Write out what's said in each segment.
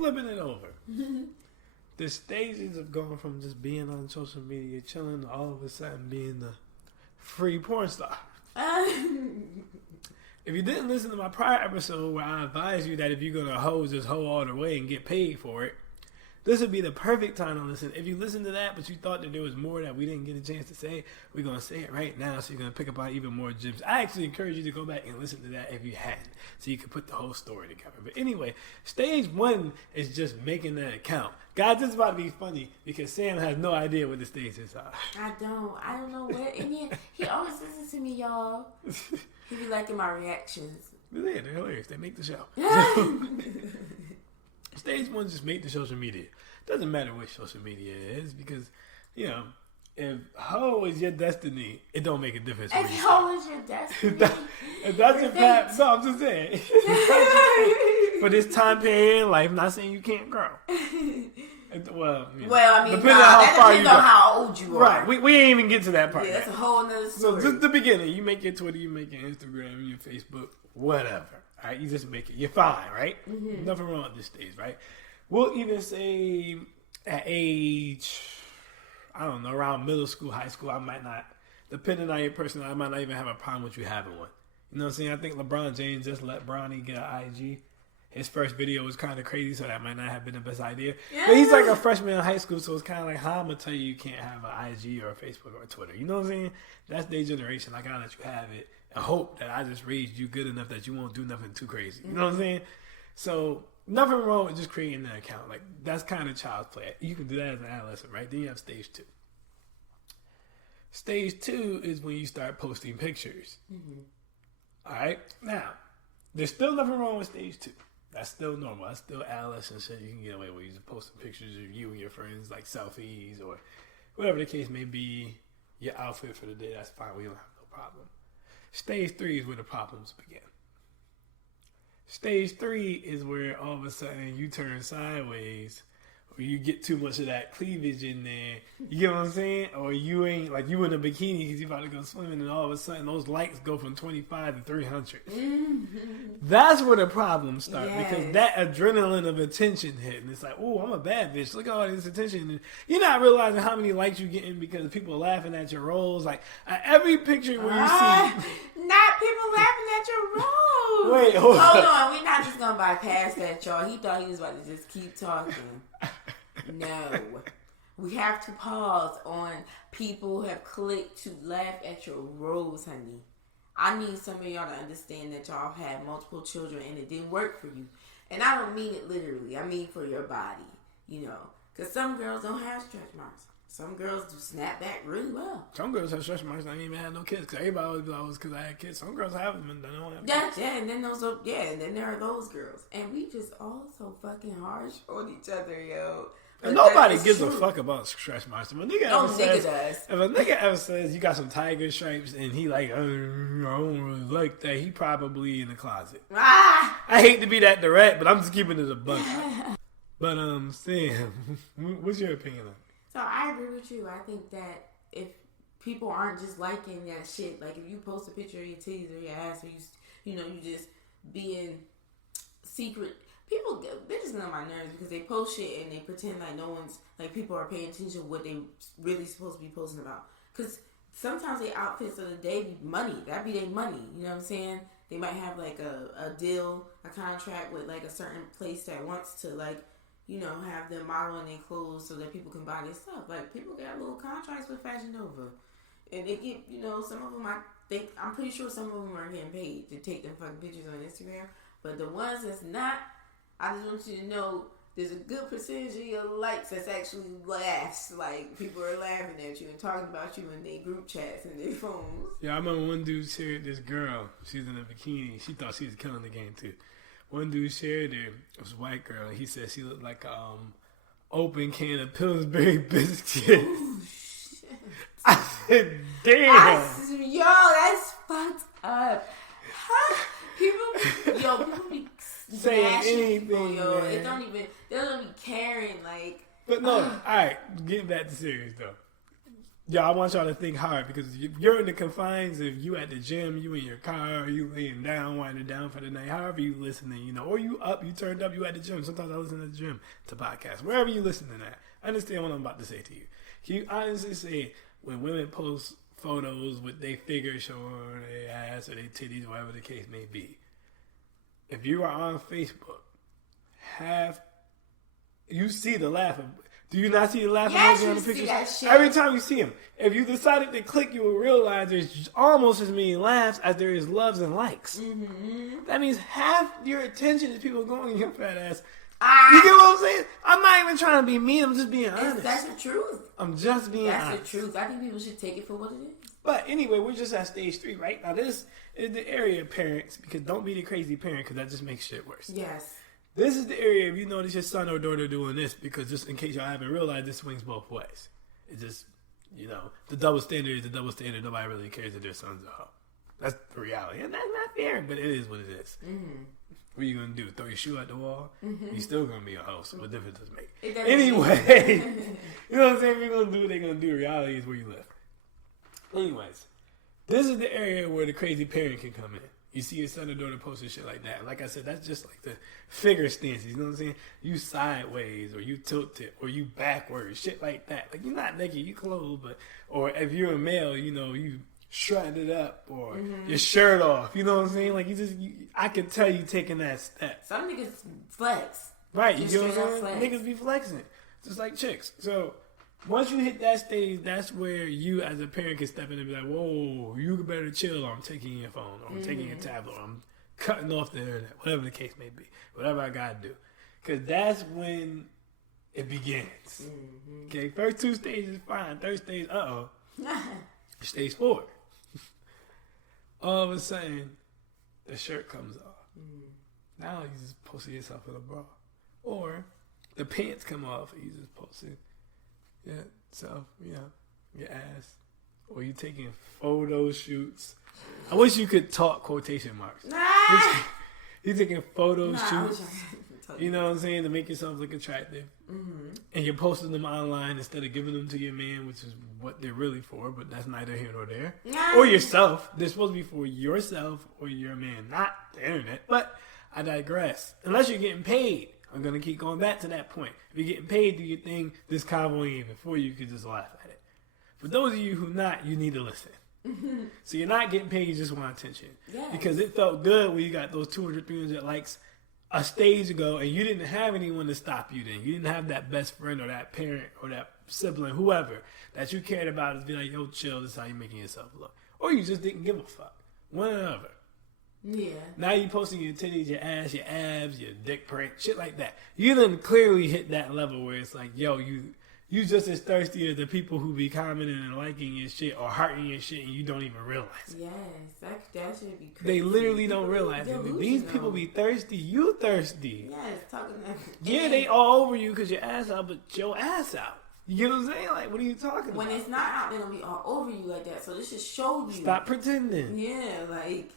flipping it over. The stages of going from just being on social media, chilling, to all of a sudden being the free porn star. If you didn't listen to my prior episode where I advised you that if you're going to hose, just hoe all the way and get paid for it, this would be the perfect time to listen. If you listened to that, but you thought that there was more that we didn't get a chance to say, we're going to say it right now, so you're going to pick up on even more gems. I actually encourage you to go back and listen to that if you hadn't, so you can put the whole story together. But anyway, stage 1 is just making that account. Guys, this is about to be funny because Sam has no idea what the stages are. I don't know what. And he always listens to me, y'all. He be liking my reactions. Yeah, they're hilarious. They make the show. Stage 1 is just make the social media. Doesn't matter what social media is because, you know, if hoe is your destiny, it don't make a difference. If hoe is your destiny. if that's your path, no, I'm just saying. For this time period in life, I'm not saying you can't grow. Well, I mean, that depends on how old you are. Right, we ain't even get to that part. Yeah, that's a whole nother story. So just the beginning, you make your Twitter, you make your Instagram, your Facebook, whatever. All right, you just make it. You're fine, right? Mm-hmm. Nothing wrong at this stage, right? We'll even say at age, I don't know, around middle school, high school, I might not, depending on your person, I might not even have a problem with you having one. You know what I'm saying? I think LeBron James just let Bronny get an IG. His first video was kind of crazy, so that might not have been the best idea. Yeah. But he's like a freshman in high school, so it's kind of like, how I'm going to tell you can't have an IG or a Facebook or a Twitter. You know what I'm saying? That's their generation. I got to let you have it. I hope that I just raised you good enough that you won't do nothing too crazy. You know what I'm saying? So, nothing wrong with just creating an account. Like, that's kind of child's play. You can do that as an adolescent, right? Then you have stage 2. Stage 2 is when you start posting pictures. Mm-hmm. All right? Now, there's still nothing wrong with stage 2. That's still normal. That's still adolescent shit you can get away with. You're just posting pictures of you and your friends, like selfies or whatever the case may be. Your outfit for the day, that's fine. We don't have no problem. Stage 3 is where the problems begin. Stage 3 is where all of a sudden you turn sideways or you get too much of that cleavage in there. You get what I'm saying? Or you ain't, like you in a bikini because you about to go swimming and all of a sudden those likes go from 25 to 300. Mm-hmm. That's where the problems start because that adrenaline of attention hit. And it's like, oh, I'm a bad bitch. Look at all this attention. And you're not realizing how many likes you're getting because people are laughing at your rolls. Like every picture where you see... Not people laughing at your rolls. Wait, hold on. We're not just going to bypass that, y'all. He thought he was about to just keep talking. No. We have to pause on people who have clicked to laugh at your rolls, honey. I need some of y'all to understand that y'all had multiple children and it didn't work for you. And I don't mean it literally. I mean for your body, you know. Because some girls don't have stretch marks. Some girls do snap back really well. Some girls have stretch marks. I ain't even had no kids. Cause everybody always be like, oh, because I had kids. Some girls have them and they don't have kids. Yeah, and then and then there are those girls. And we just all so fucking harsh on each other, yo. And nobody gives a fuck about stretch marks. If a nigga does. If a nigga ever says you got some tiger stripes and he like, I don't really like that, he probably in the closet. I hate to be that direct, but I'm just keeping it a buck. But Sam, what's your opinion on it? So I agree with you. I think that if people aren't just liking that shit, like if you post a picture of your titties or your ass, or you just being secret. Bitches get on my nerves because they post shit and they pretend like no one's, like people are paying attention to what they really supposed to be posting about. Because sometimes their outfits of the day be money. That be their money. You know what I'm saying? They might have like a deal, a contract with like a certain place that wants to like, you know, have them model in their clothes so that people can buy their stuff. Like people got little contracts with Fashion Nova. And they get, you know, some of them, I'm pretty sure some of them are getting paid to take them fucking pictures on Instagram. But the ones that's not, I just want you to know there's a good percentage of your likes that's actually laughs. Like, people are laughing at you and talking about you in their group chats and their phones. Yeah, I remember one dude shared this girl. She's in a bikini. She thought she was killing the game, too. One dude shared her. It was a white girl. He said she looked like open can of Pillsbury biscuits. Ooh, shit. I said, damn. Yo, that's fucked up. People be saying anything, yo. Man. They don't be caring, like. But no, all right. Getting back to serious though. Yeah, I want y'all to think hard because you're in the confines of you at the gym, you in your car, you laying down, winding down for the night, however you listening, you know, or you up, you turned up, you at the gym. Sometimes I listen to the gym to podcasts, wherever you listening at. Understand what I'm about to say to you. Can you honestly say when women post photos with their figure showing their ass or their titties, whatever the case may be, if you are on Facebook, you see the laugh. Do you not see the laughing yes, emoji on the you pictures? see that shit. Every time you see him, if you decided to click, you will realize there's almost as many laughs as there is loves and likes. Mm-hmm. That means half your attention is people going, your fat ass. Ah. You get what I'm saying? I'm not even trying to be mean. I'm just being honest. That's the truth. I'm just being honest. That's the truth. I think people should take it for what it is. But anyway, we're just at stage 3, right? Now this is the area of parents, because don't be the crazy parent, because that just makes shit worse. Yes. This is the area if you notice your son or daughter doing this, because just in case y'all haven't realized, this swings both ways. It's just, you know, the double standard is the double standard. Nobody really cares if their son's a hoe. That's the reality. And that's not fair, but it is what it is. Mm-hmm. What are you going to do? Throw your shoe at the wall? Mm-hmm. You're still going to be a hoe, so what difference does it make? Anyway, you know what I'm saying? If you're going to do what they're going to do, reality is where you live. Anyways, this is the area where the crazy parent can come in. You see your son or daughter posting shit like that. Like I said, that's just like the figure stances. You know what I'm saying? You sideways, or you tilted, or you backwards, shit like that. Like, you're not naked, you clothed, but, or if you're a male, you know, you strutting it up, or your shirt off. You know what I'm saying? Like, I can tell you taking that step. Some niggas flex. Right, you know what I'm saying? Niggas be flexing, just like chicks. So, once you hit that stage, that's where you as a parent can step in and be like, whoa, you better chill, or I'm taking your phone, or I'm taking your tablet, or I'm cutting off the internet, whatever the case may be, whatever I gotta do. Because that's when it begins. Mm-hmm. Okay, first 2 stages is fine. Third stage, stage 4. All of a sudden, the shirt comes off. Now you just posting yourself in a bra. Or the pants come off and you just posting yourself, you know, your ass. Or you taking photo shoots. I wish you could talk quotation marks. You taking photo shoots. You know what I'm saying? To make yourself look attractive. Mm-hmm. And you're posting them online instead of giving them to your man, which is what they're really for, but that's neither here nor there. Or yourself. They're supposed to be for yourself or your man, not the internet. But I digress. Unless you're getting paid. I'm going to keep going back to that point. If you're getting paid, do your thing. This convo ain't even for you. You can just laugh at it. For those of you who not, you need to listen. Mm-hmm. So you're not getting paid, you just want attention. Yes. Because it felt good when you got those 200, 300 likes a stage ago, and you didn't have anyone to stop you then. You didn't have that best friend or that parent or that sibling, whoever, that you cared about to be like, yo, chill, this is how you're making yourself look. Or you just didn't give a fuck. One or the other. Yeah. Now you posting your titties, your ass, your abs, your dick print, shit like that. You done clearly hit that level where it's like, yo, you just as thirsty as the people who be commenting and liking your shit or hearting your shit and you don't even realize it. Yes, that should be crazy. They literally don't realize it. These people be thirsty. You thirsty. Yes, talking that. Yeah, they all over you because your ass out, but your ass out. You know what I'm saying? Like, what are you talking about? When it's not out, they're going to be all over you like that. So this should show you. Stop pretending. Yeah, like...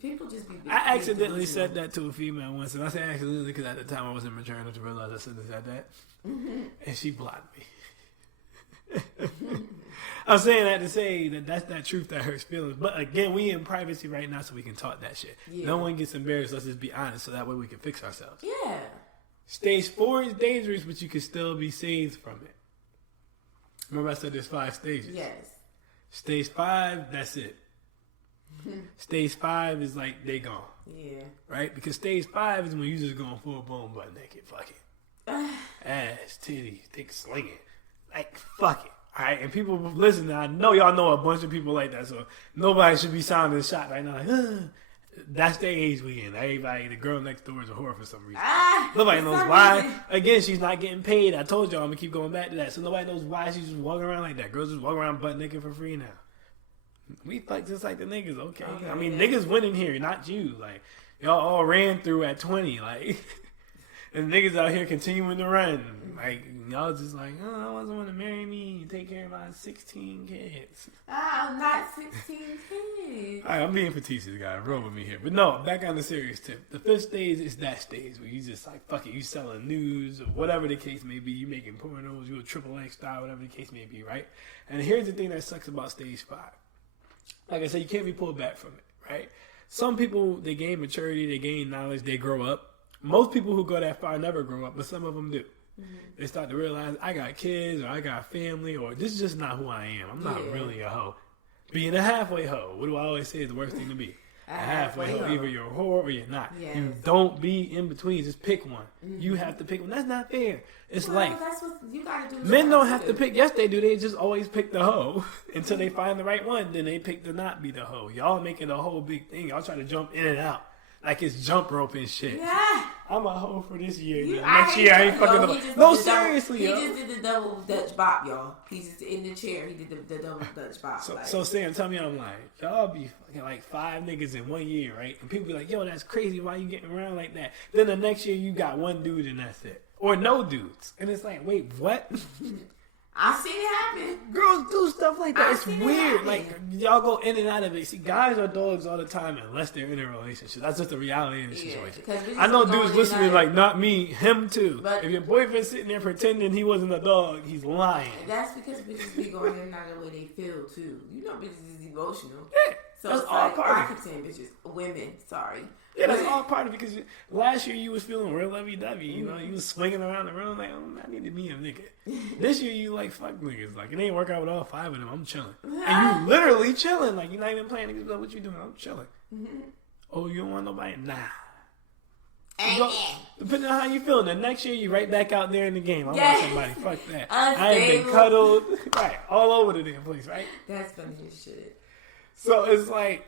People just be. I accidentally said that to a female once, and I say accidentally because at the time I wasn't mature enough to realize I said that, and she blocked me. I'm saying that to say that that's that truth that hurts feelings. But again, we in privacy right now, so we can talk that shit. Yeah. No one gets embarrassed. Let's just be honest, so that way we can fix ourselves. Yeah. Stage 4 is dangerous, but you can still be saved from it. Remember, I said there's 5 stages. Yes. Stage 5, that's it. Stage 5 is like they gone. Yeah. Right? Because stage 5 is when you just going full blown butt naked. Fuck it. Ass, titties, dick slinging. Like, fuck it. Alright? And people listening, I know y'all know a bunch of people like that, so nobody should be sounding shocked right now. Like, that's the age we in. Everybody, the girl next door is a whore for some reason. Nobody knows why. Again, she's not getting paid. I told y'all I'm going to keep going back to that. So nobody knows why she's just walking around like that. Girls just walk around butt naked for free now. We fight just like the niggas, okay? I mean, niggas winning here, not you. Like, y'all all ran through at 20, like, and niggas out here continuing to run. Like, y'all just like, oh, I wasn't want to marry me and take care of my 16 kids. I'm not 16 kids. All right, I'm being facetious, guys. Roll with me here. But no, back on the serious tip. The fifth stage is that stage where you just like, fuck it, you selling news or whatever the case may be. You making pornos, you a triple X style, whatever the case may be, right? And here's the thing that sucks about stage 5. Like I said, you can't be pulled back from it, right? Some people, they gain maturity, they gain knowledge, they grow up. Most people who go that far never grow up, but some of them do. Mm-hmm. They start to realize, I got kids, or I got family, or this is just not who I am. I'm not really a hoe. Being a halfway hoe, what do I always say is the worst thing to be? A halfway hoe. Either you're a whore or you're not. Yes. You don't be in between. Just pick one. Mm-hmm. You have to pick one. That's not fair. It's life. That's what you gotta do. Men don't have to pick. Yes, they do. They just always pick the hoe until they find the right one. Then they pick to not be the hoe. Y'all making a whole big thing. Y'all try to jump in and out. Like it's jump rope and shit. Yeah. I'm a hoe for this year. Next year I ain't fucking no, seriously, he just did the double Dutch bop, y'all. He's just in the chair. He did the double Dutch bop. So Sam, tell me I'm lying. Y'all be fucking like 5 niggas in 1 year, right? And people be like, yo, that's crazy. Why you getting around like that? Then the next year you got 1 dude and that's it. Or no dudes. And it's like, wait, what? I seen it happen. Girls do stuff like that. It's weird. Like, y'all go in and out of it. See, guys are dogs all the time unless they're in a relationship. That's just the reality of the situation. I know dudes listening like, not me, him too. But if your boyfriend's sitting there pretending he wasn't a dog, he's lying. That's because bitches be going in and out of the way they feel too. You know bitches is emotional. Yeah. So that's all part of it. I keep saying bitches. Women, sorry. Yeah, that's all part of it because last year you was feeling real lovey-dovey. You know, you was swinging around the room like, oh, I need to be a nigga. This year you like, fuck niggas. Like, it ain't work out with all 5 of them. I'm chilling. And you literally chilling. Like, you're not even playing niggas. Like, what you doing? I'm chilling. Mm-hmm. Oh, you don't want nobody? Nah. Depending on how you feeling. The next year you right back out there in the game. I want somebody. Fuck that. I ain't been cuddled. Right. All over the damn place, right? That's funny as shit. So it's like,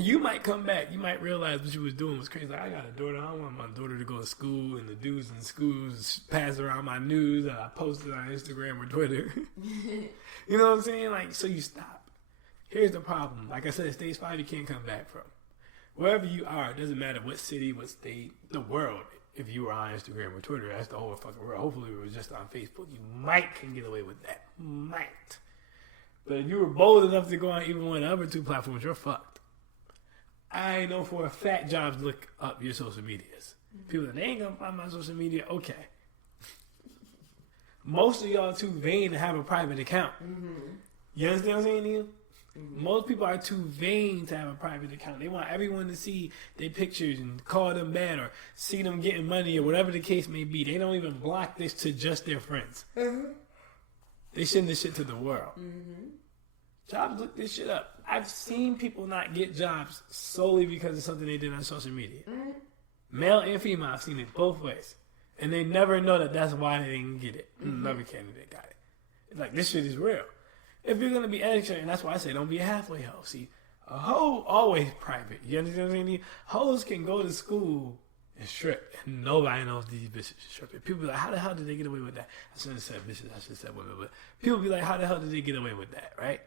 you might come back. You might realize what you was doing was crazy. Like, I got a daughter. I don't want my daughter to go to school and the dudes in schools pass around my news that I posted on Instagram or Twitter. You know what I'm saying? Like, so you stop. Here's the problem. Like I said, stage 5 you can't come back from. Wherever you are, it doesn't matter what city, what state, the world. If you were on Instagram or Twitter, that's the whole fucking world. Hopefully it was just on Facebook. You might can get away with that. Might. But if you were bold enough to go on even one of the other 2 platforms, you're fucked. I know for a fact jobs look up your social medias. People that they ain't gonna find my social media. Okay. Most of y'all too vain to have a private account. Mm-hmm. You understand what I'm saying to you? Mm-hmm. Most people are too vain to have a private account. They want everyone to see their pictures and call them bad or see them getting money or whatever the case may be. They don't even block this to just their friends. Mm-hmm. They send this shit to the world. Mm-hmm. Jobs look this shit up. I've seen people not get jobs solely because of something they did on social media. Mm-hmm. Male and female, I've seen it both ways. And they never know that that's why they didn't get it. Mm-hmm. Another candidate got it. It's like, this shit is real. If you're going to be educated, and that's why I say don't be a halfway hoe. See, a hoe always private. You understand what I'm saying? Hoes can go to school and strip, and nobody knows these bitches stripping. People be like, how the hell did they get away with that? I shouldn't have said bitches, I should have said women. But people be like, how the hell did they get away with that, right?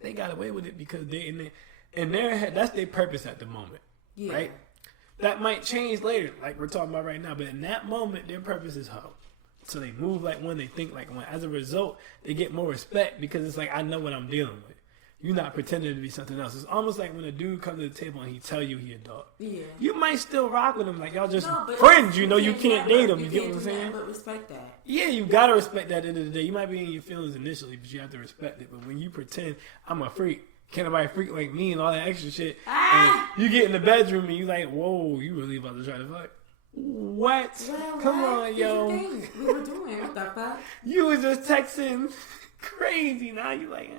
They got away with it because they in their head, that's their purpose at the moment, right? That might change later, like we're talking about right now. But in that moment, their purpose is hoe. So they move like one, they think like one. As a result, they get more respect because it's like, I know what I'm dealing with. You're not pretending to be something else. It's almost like when a dude comes to the table and he tell you he a dog. Yeah. You might still rock with him, like y'all just friends. You know you can't date him. You get what I'm saying? But respect that. Yeah, you gotta respect that at the end of the day. You might be in your feelings initially, but you have to respect it. But when you pretend I'm a freak, can't nobody freak like me and all that extra shit, and you get in the bedroom and you like, whoa, you really about to try to fuck? What? Well, come what on, yo. We were doing what the fuck? You was just texting crazy. Now you like.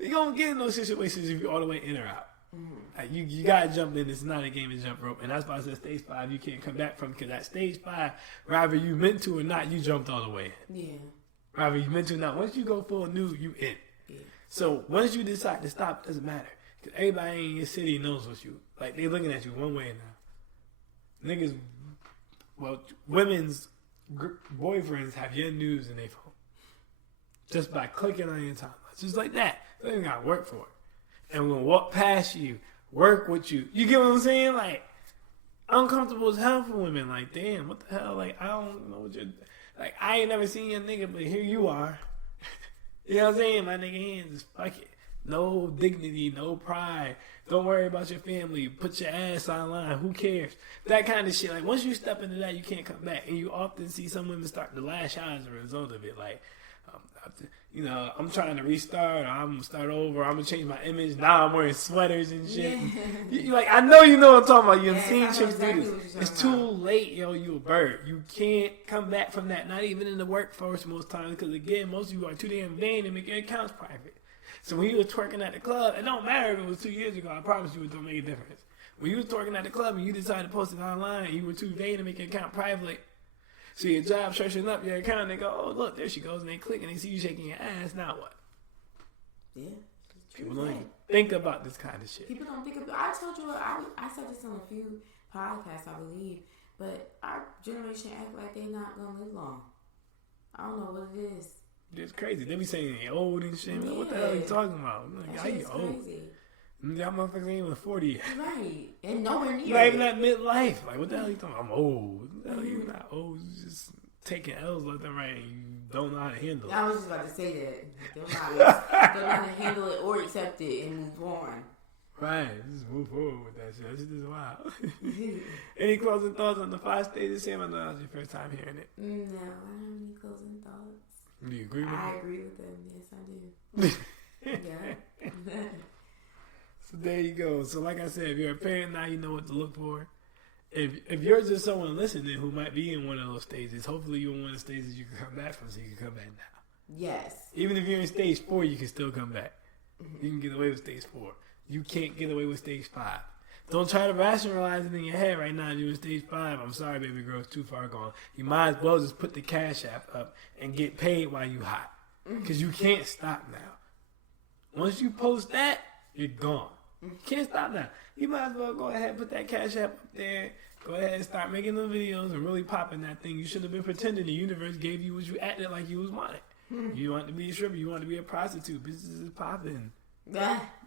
You don't get in those situations if you're all the way in or out. Mm-hmm. Like you gotta jump in. It's not a game of jump rope, and that's why I said stage 5 you can't come back from, because at stage 5, rather you meant to or not, you jumped all the way in. Yeah. Rather you meant to or not, once you go full new, you in. Yeah. So once you decide to stop, it doesn't matter, because everybody in your city knows what you like. They looking at you one way now. Niggas, well, women's boyfriends have your news in their phone just by clicking on your timeline, just like that. They ain't gotta work for it. And we're gonna walk past you, work with you. You get what I'm saying? Like, uncomfortable as hell for women. Like, damn, what the hell? Like, I don't know what you're... Like, I ain't never seen your nigga, but here you are. You know what I'm saying? My nigga hands is fuck it. No dignity, no pride. Don't worry about your family. Put your ass online. Who cares? That kind of shit. Like, once you step into that, you can't come back. And you often see some women start to lash out as a result of it. Like, you know, I'm trying to restart. Or I'm going to start over. I'm going to change my image. Now I'm wearing sweaters and shit. You like, I know you know what I'm talking about. You've seen chicks do this. It's too late, yo. You a bird. You can't come back from that. Not even in the workforce most times. Because, again, most of you are too damn vain to make your accounts private. So when you was twerking at the club, it don't matter if it was 2 years ago, I promise you it don't make a difference. When you was twerking at the club and you decided to post it online and you were too vain to make your account private, so your job searching up your account and they go, oh look, there she goes, and they click and they see you shaking your ass, now what? Yeah. People don't even think about this kind of shit. People don't think about I told you, I said this on a few podcasts, I believe, but our generation act like they not going to live long. I don't know what it is. It's crazy. They be saying they old and shit. Like, what the hell are you talking about? Like, how you old? Crazy. Y'all motherfuckers ain't even 40 yet. Right. And nowhere near. Not even at midlife. Like, what the hell are you talking about? I'm old. What the hell, you not old. You just taking L's left and right and you don't know how to handle it. I was just about to say that. Don't know how to handle it or accept it and move on. Right. Just move forward with that shit. That's just wild. Any closing thoughts on the 5 stages? Sam, I know that was your first time hearing it. No, I don't have any closing thoughts. Do you agree with I me? agree with them. Yes, I do. Yeah. So there you go. So like I said, if you're a parent now, you know what to look for. If you're just someone listening who might be in one of those stages, hopefully you're in one of the stages you can come back from, so you can come back now. Yes. Even if you're in stage 4, you can still come back. You can get away with stage 4. You can't get away with stage 5. Don't try to rationalize it in your head right now. You're in stage 5. I'm sorry, baby girl, it's too far gone. You might as well just put the Cash App up and get paid while you hot. Because you can't stop now. Once you post that, you're gone. You can't stop now. You might as well go ahead and put that Cash App up there. Go ahead and start making the videos and really popping that thing. You should have been pretending the universe gave you what you acted like you was wanted. You want to be a stripper. You want to be a prostitute. Business is popping. You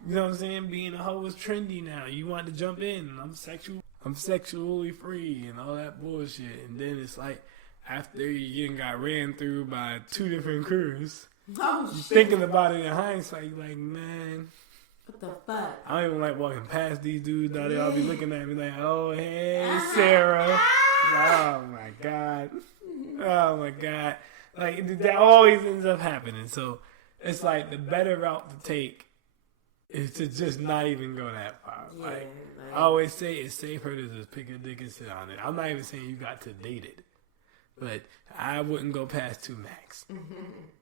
know what I'm saying? Being a hoe is trendy now. You want to jump in. I'm sexually free and all that bullshit. And then it's like after you got ran through by 2 different crews, Oh, you shit. thinking about it in hindsight, you're like, man, What the fuck? I don't even like walking past these dudes. Now they all be looking at me like, oh, hey, Sarah. Oh, my God. Oh, my God. Like, that always ends up happening. So it's like the better route to take is to just not even go that far. Yeah, Like, I always say it's safer to just pick a dick and sit on it. I'm not even saying you got to date it, but I wouldn't go past 2 max.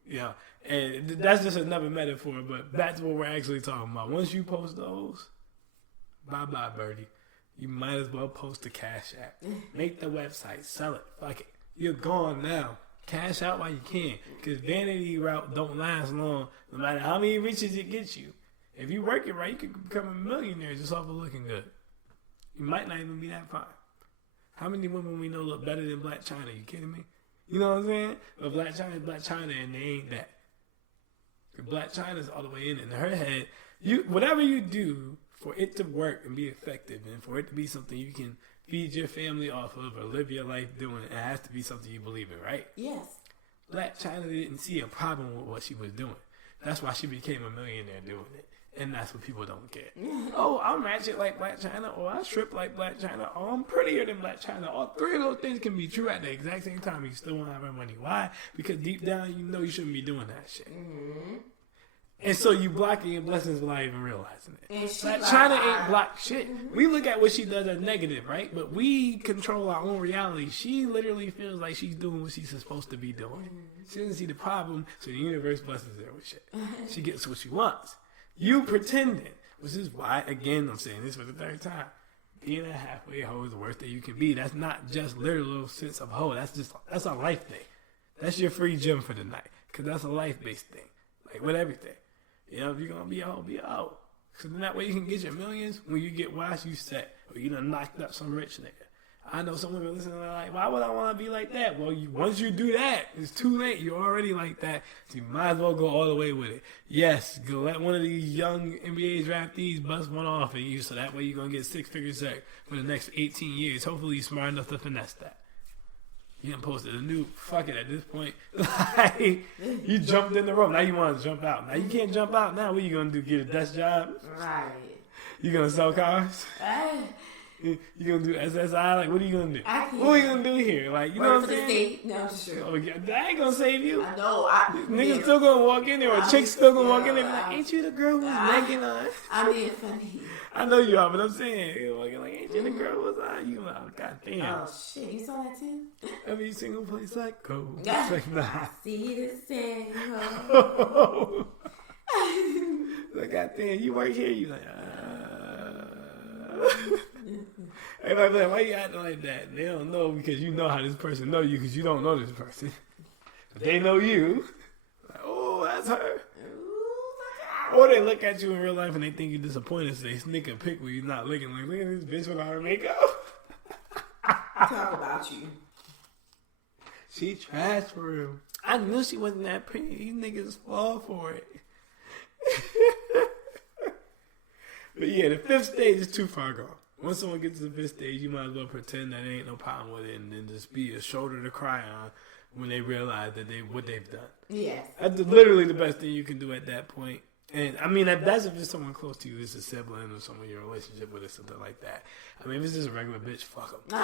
You know, and that's just another metaphor, but that's what we're actually talking about. Once you post those, bye-bye, birdie. You might as well post a Cash App. Make the website. Sell it. Fuck it. You're gone now. Cash out while you can, because vanity route don't last long, no matter how many riches it gets you. If you work it right, you could become a millionaire just off of looking good. You might not even be that fine. How many women we know look better than Blac Chyna? You kidding me? You know what I'm saying? But Blac Chyna is Blac Chyna, and they ain't that. Blac Chyna's all the way in her head. Whatever you do for it to work and be effective, and for it to be something you can feed your family off of or live your life doing, it has to be something you believe in, right? Yes. Blac Chyna didn't see a problem with what she was doing. That's why she became a millionaire doing it. And that's what people don't get. Oh, I'm ratchet like Blac Chyna, or I strip like Blac Chyna, or I'm prettier than Blac Chyna. All 3 of those things can be true at the exact same time. You still won't have her money. Why? Because deep down, you know you shouldn't be doing that shit. Mm-hmm. And so you blocking your blessings without even realizing it. Blac Chyna ain't blocked shit. Mm-hmm. We look at what she does as negative, right? But we control our own reality. She literally feels like she's doing what she's supposed to be doing. Mm-hmm. She doesn't see the problem, so the universe blesses her with shit. She gets what she wants. You pretending, which is why, again, I'm saying this for the 3rd time. Being a halfway hoe is the worst thing you can be. That's not just literal sense of hoe. That's a life thing. That's your free gym for the night. Because that's a life-based thing. Like with everything. You know, if you're going to be a hoe, be a hoe. Because then that way you can get your millions. When you get washed, you set. Or you done knocked up some rich nigga. I know some women listening are like, why would I want to be like that? Well, once you do that, it's too late. You're already like that. So you might as well go all the way with it. Yes, go let one of these young NBA draftees bust one off at you, so that way you're going to get 6-figure sack for the next 18 years. Hopefully you're smart enough to finesse that. You done posted a new, fuck it at this point. Like, you jumped in the rope. Now you want to jump out. Now you can't jump out now. What you going to do, get a desk job? Right. You going to sell cars? You gonna do SSI? Like, what are you gonna do? What are you gonna do here? Like, you know what I'm saying? No, sure. Oh, that ain't gonna save you. I know. Niggas still gonna walk in there, or chicks still gonna walk in there and be like, ain't you the girl who's naked on? I mean, funny. I know you are, but I'm saying, you're walking like, ain't you the girl who's on? You like, goddamn. Oh, shit. You saw that too? Every single place I go. It's like, nah. See the same. Like, goddamn, you work here? You like, Everybody be like, why you acting like that? And they don't know because you know how this person know you because you don't know this person. But they know you. Like, oh, that's her. Or they look at you in real life and they think you're disappointed, so they sneak a pic where you're not looking. Like, look at this bitch without her makeup. Talk about you. She trash for real. I knew she wasn't that pretty. These niggas fall for it. But yeah, the 5th stage is too far gone. Once someone gets to the 5th stage, you might as well pretend that there ain't no problem with it and then just be a shoulder to cry on when they realize that what they've done. Yes. That's literally the best thing you can do at that point. And I mean, that's if it's someone close to you, it's a sibling or someone you're in a relationship with or something like that. I mean, if it's just a regular bitch, fuck them.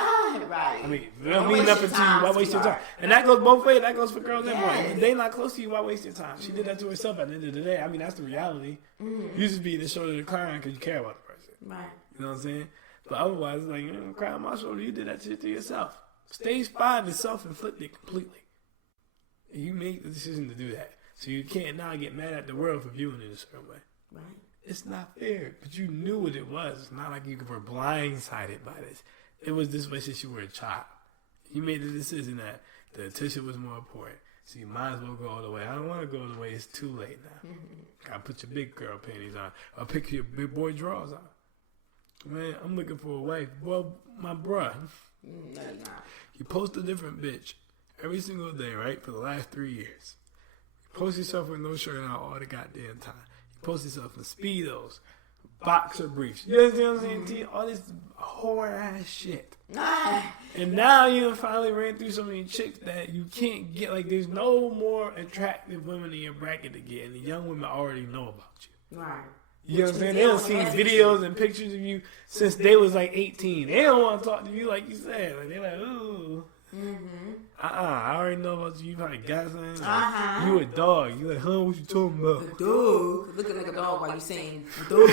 Right. I mean, they don't mean nothing to you, why waste your time? And that goes both ways. That goes for girls and boys. If they not close to you, why waste your time? She did that to herself at the end of the day. I mean, that's the reality. You just be the shoulder to cry on because you care about the person. Right. You know what I'm saying? But otherwise, like, you don't cry on my shoulder. You did that shit to yourself. Stage 5 is self-inflicted completely. And you make the decision to do that. So you can't now get mad at the world for viewing it a certain way. Right. It's not fair, but you knew what it was. It's not like you were blindsided by this. It was this way since you were a child. You made the decision that the attention was more important. So you might as well go all the way. I don't want to go all the way. It's too late now. Gotta put your big girl panties on. Or pick your big boy drawers on. Man, I'm looking for a wife. Well, my bruh. No, you're not. You post a different bitch every single day, right? For the last 3 years. You post yourself with no shirt on all the goddamn time. You post yourself in Speedos, boxer briefs. You know what I'm saying? All this whore ass shit. And now you finally ran through so many chicks that you can't get, like, there's no more attractive women in your bracket to get. And the young women already know about you. Right. You know what I'm saying? They don't see videos and pictures of you since they was like 18. They don't want to talk to you like you said. Like, they're like, ooh. I already know about you. You probably got something. Like, you a dog. You like, huh? What you talking about? The dog. Looking like a dog while you saying dog.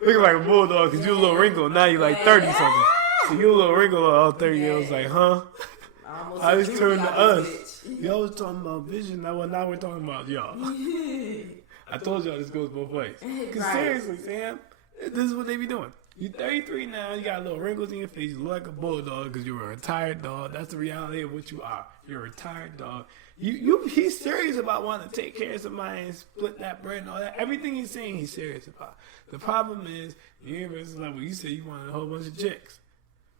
Looking like a bulldog because you a little wrinkled. Now you like 30 something. So you a little wrinkled. All 30 years olds like, huh? I just turned to us. Y'all was talking about vision. Now we're talking about y'all. I told y'all this goes both ways. Because seriously, Sam, this is what they be doing. You 33 now, you got little wrinkles in your face, you look like a bulldog because you're a retired dog. That's the reality of what you are. You're a retired dog. He's serious about wanting to take care of somebody and split that bread and all that. Everything he's saying, he's serious about. The problem is, universe is like, well, you said you wanted a whole bunch of chicks.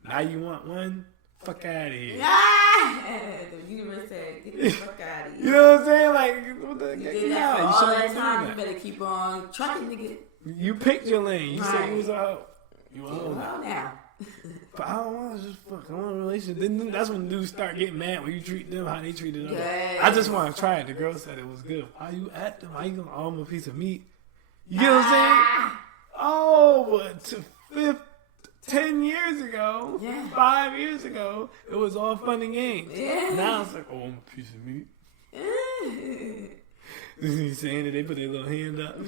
Now you want one? Fuck out of here. The universe said, get the fuck out of here. You know what I'm saying? Like, what the you did that for all that time. You better keep on trucking, nigga. You picked your lane. You said you was out. You want now. But I don't want to just fuck. I want a relationship. Then that's when dudes start getting mad when you treat them how they treated others. I just want to try it. The girl said it was good. Why you at them? Why you gonna arm a piece of meat? You know what I'm saying? Oh, but 10 years ago, 5 years ago, it was all fun and games. Now it's like, oh, I'm a piece of meat. You saying that they put their little hand up?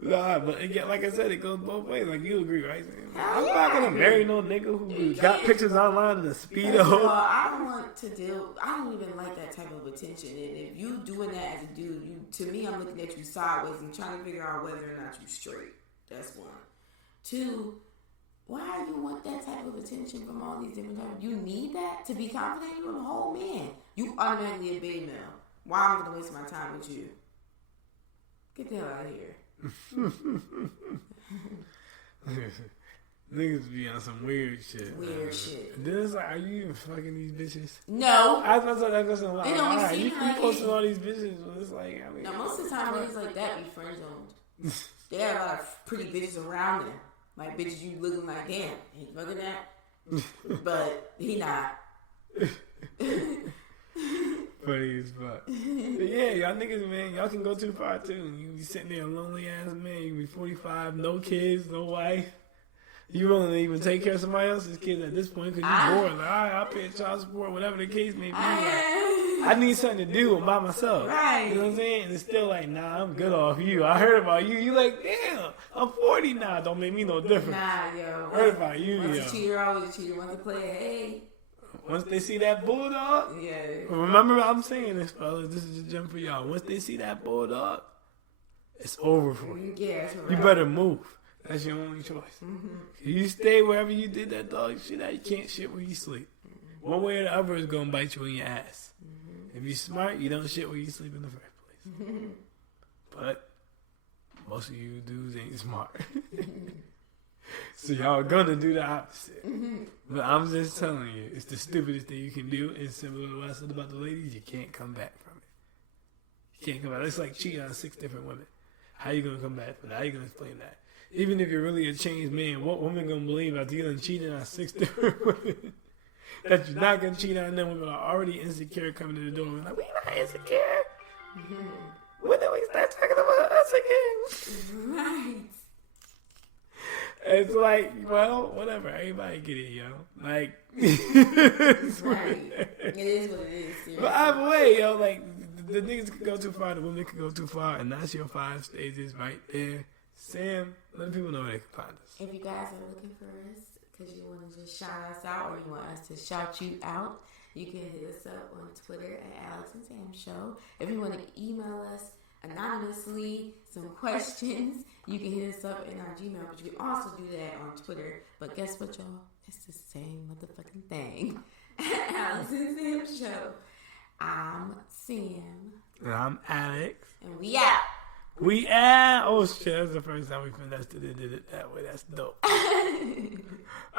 Nah, but again, like I said, it goes both ways. Like, you agree, right? I'm not gonna marry no nigga who got pictures online in a Speedo. I don't want to deal. I don't even like that type of attention. And if you doing that as a dude, to me, I'm looking at you sideways and trying to figure out whether or not you straight. That's one. Two, why do you want that type of attention from all these different types? You need that to be confident. You're a whole man. You automatically a beta male. Why am I gonna waste my time with you? Get the hell out of here. Niggas be on some weird shit. Weird shit. And then it's like, are you even fucking these bitches? No. I was about to say that. It don't be Alright, you seem like posting it. all these bitches, but it's like, I mean, Now, most of the time, niggas like that be friend zoned. They got a lot of pretty bitches around them. Like, bitches you looking like, damn, he fucking that? But he not. Funny as fuck. But yeah, y'all niggas, man, y'all can go too far too. You be sitting there a lonely ass man. You be 45, no kids, no wife. You willing to even take care of somebody else's kids at this point because you bored. Like, all right, I'll pay child support, whatever the case may be. I need something to do by myself. Right. You know what I'm saying? And it's still like, nah, I'm good off you. I heard about you. You like, damn, I'm 40 now. Don't make me no difference. Nah, yo. Heard about you, Once yo. a cheater, always a cheater. Once a player, hey. Once they see that bulldog, Yeah. remember I'm saying this, fellas. This is a gem for y'all. Once they see that bulldog, it's over for you. Yeah, that's right. You better move. That's your only choice. You stay wherever you did that dog shit at, you can't shit where you sleep. One way or the other is gonna bite you in your ass. If you're smart, you don't shit where you sleep in the first place. But most of you dudes ain't smart. So y'all gonna do the opposite. But I'm just telling you, it's the stupidest thing you can do. It's similar to what I said about the ladies. You can't come back from it. You can't come back. It's like cheating on 6 different women. How you gonna come back from that? How you gonna explain that? Even if you're really a changed man, what woman gonna believe after you done cheated on 6 different women that you're not gonna cheat on them? Women are already insecure coming to the door. We're like, we not insecure. When did we start talking about us again? Right. It's like, well, whatever. Everybody get it, yo. Like, Right. It is what it is. Seriously. but either way, yo, like, the niggas can go too far, the women can go too far, and that's your 5 stages right there. Sam, let people know where they can find us. If you guys are looking for us because you want to just shout us out or you want us to shout you out, you can hit us up on Twitter at Alex and Sam Show. If you want to email us anonymously some questions, you can hit us up in our Gmail, but you can also do that on Twitter. But guess what, y'all? It's the same motherfucking thing. Alex and Sam Show. I'm Sam. And I'm Alex. And we out. We out. Oh shit, that's the first time we finessed it and did it that way. That's dope.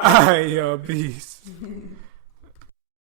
Alright, y'all. Peace.